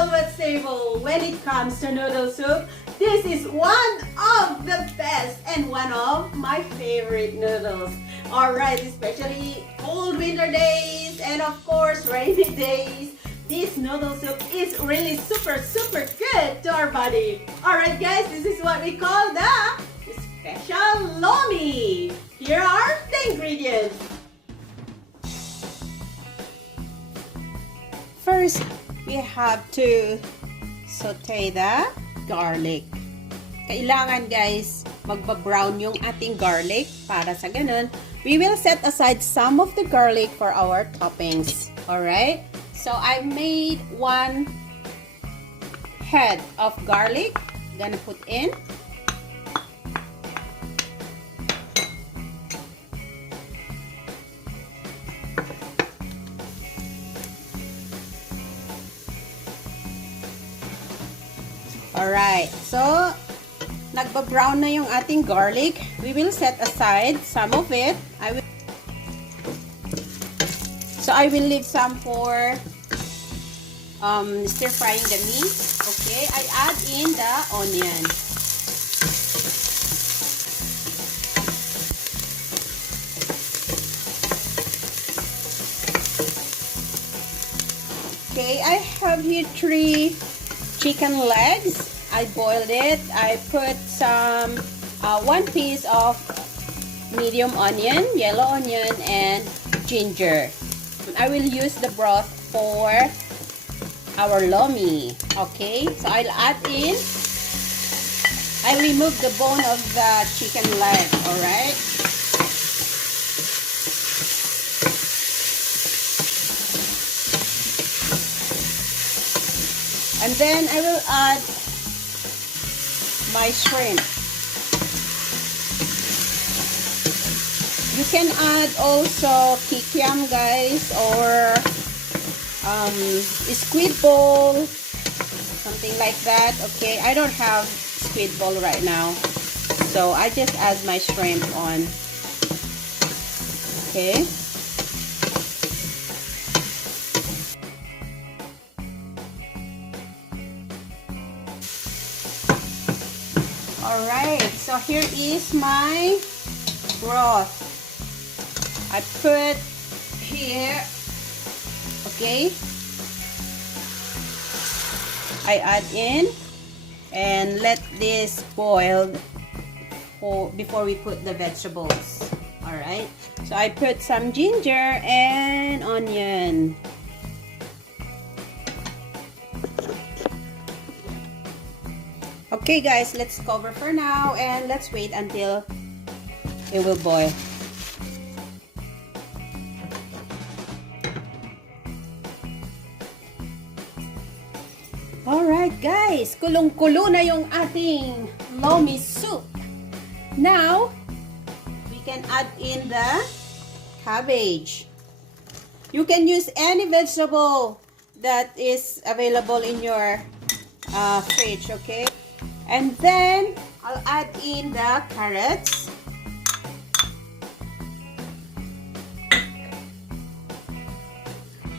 Mhelbeth'S table. When it comes to noodle soup, this is one of the best and one of my favorite noodles. Alright, especially cold winter days and of course rainy days. This noodle soup is really super good to our body. Alright guys, this is what we call the special Lomi. Here are the ingredients. First, we have to saute the garlic. Kailangan guys, magba-brown yung ating garlic para sa ganun. We will set aside some of the garlic for our toppings. Alright? So, I made 1 head of garlic. Gonna put in. Alright, so nagba-brown na yung ating garlic. We will set aside some of it. I will leave some for stir frying the meat. Okay, I add in the onion. Okay, I have here 3 chicken legs. I boiled it. I put some 1 piece of medium onion, yellow onion, and ginger. I will use the broth for our Lomi. Okay, so I'll add in. I remove the bone of the chicken leg. Alright. And then I will add my shrimp. You can add also KIKIAM guys, or squid ball, something like that. Okay, I don't have squid ball right now, so I just add my shrimp on. Okay. Alright, so here is my broth. I put here, okay, I add in and let this boil before we put the vegetables. Alright, so I put some ginger and onion. Okay guys, let's cover for now and let's wait until it will boil. Alright guys, kulong-kulo na yung ating Lomi soup. Now, we can add in the cabbage. You can use any vegetable that is available in your fridge, okay? And then, I'll add in the carrots.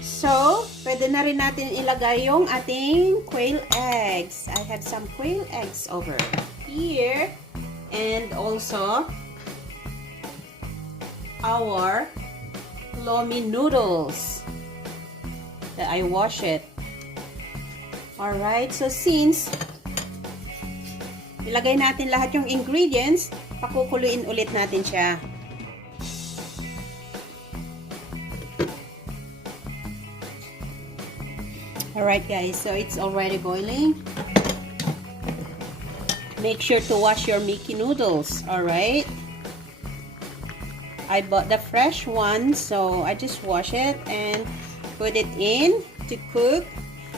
So, pwede na rin natin ilagay yung ating quail eggs. I have some quail eggs over here. And also, our Lomi noodles that I wash it. Alright, so since ilagay natin lahat yung ingredients, pakukuluin ulit natin siya. Alright guys, so it's already boiling. Make sure to wash your Mickey noodles, alright? I bought the fresh one, so I just wash it and put it in to cook.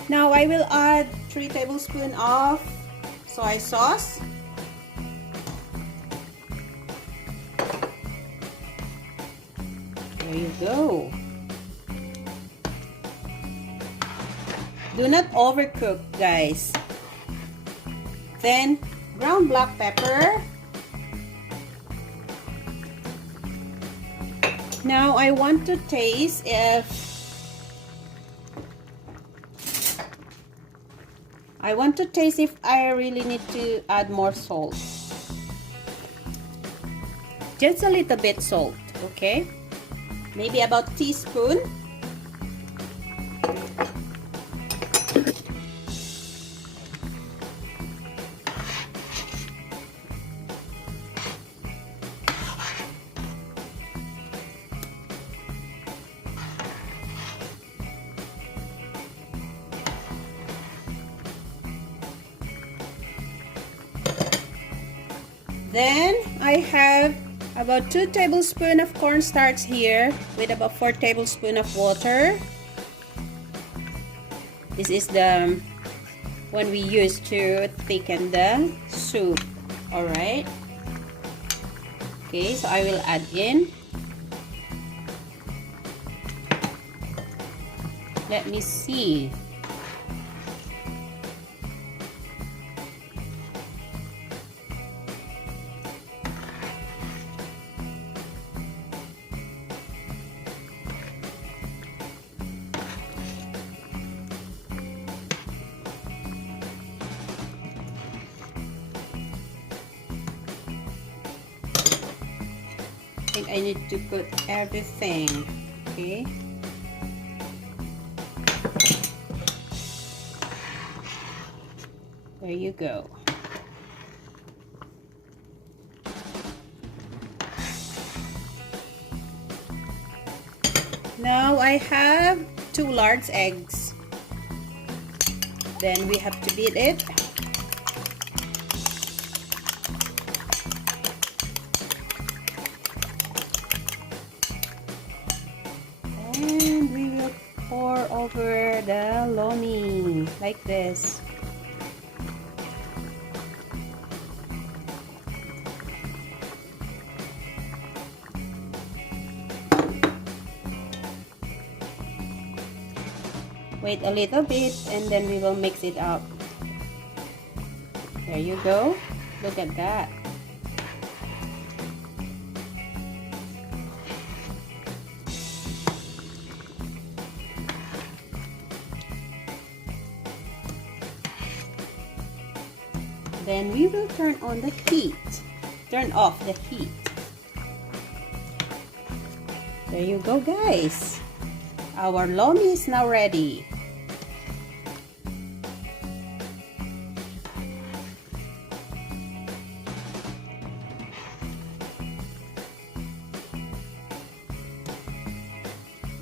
Now I will add 3 tablespoons of soy sauce. There you go. Do not overcook, guys. Then, ground black pepper. Now, I want to taste if I want to taste if I really need to add more salt. Just a little bit salt, okay? Maybe about a teaspoon. Then I have about 2 tablespoons of cornstarch here with about 4 tablespoons of water. This is the one we use to thicken the soup. Alright. Okay, so I will add in. Let me see. I think I need to put everything, okay? There you go. Now I have 2 large eggs. Then we have to beat it. And we will pour over the lomi like this. Wait a little bit and then we will mix it up. There you go. Look at that. Then we will turn on the heat. Turn off the heat. There you go, guys. Our lomi is now ready.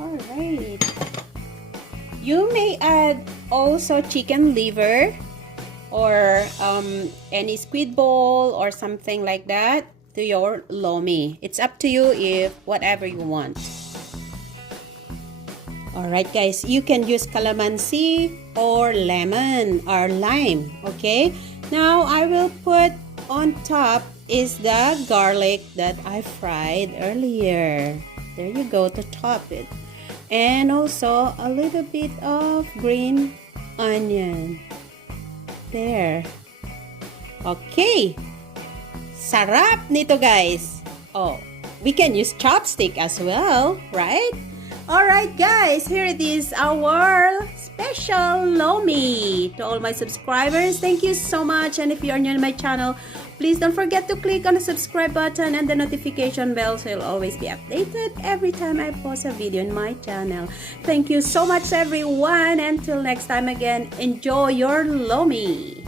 Alright. You may add also chicken liver or any squid bowl or something like that to your lomi. It's up to you, if whatever you want. Alright guys, you can use calamansi or lemon or lime, okay? Now I will put on top is the garlic that I fried earlier. There you go, to top it. And also a little bit of green onion. There. Okay. Sarap nito, guys. Oh, we can use chopstick as well, right? Alright guys, here it is, our special lomi. To all my subscribers, thank you so much. And if you are new to my channel, please don't forget to click on the subscribe button and the notification bell so you'll always be updated every time I post a video in my channel. Thank you so much everyone. Until next time again, enjoy your lomi.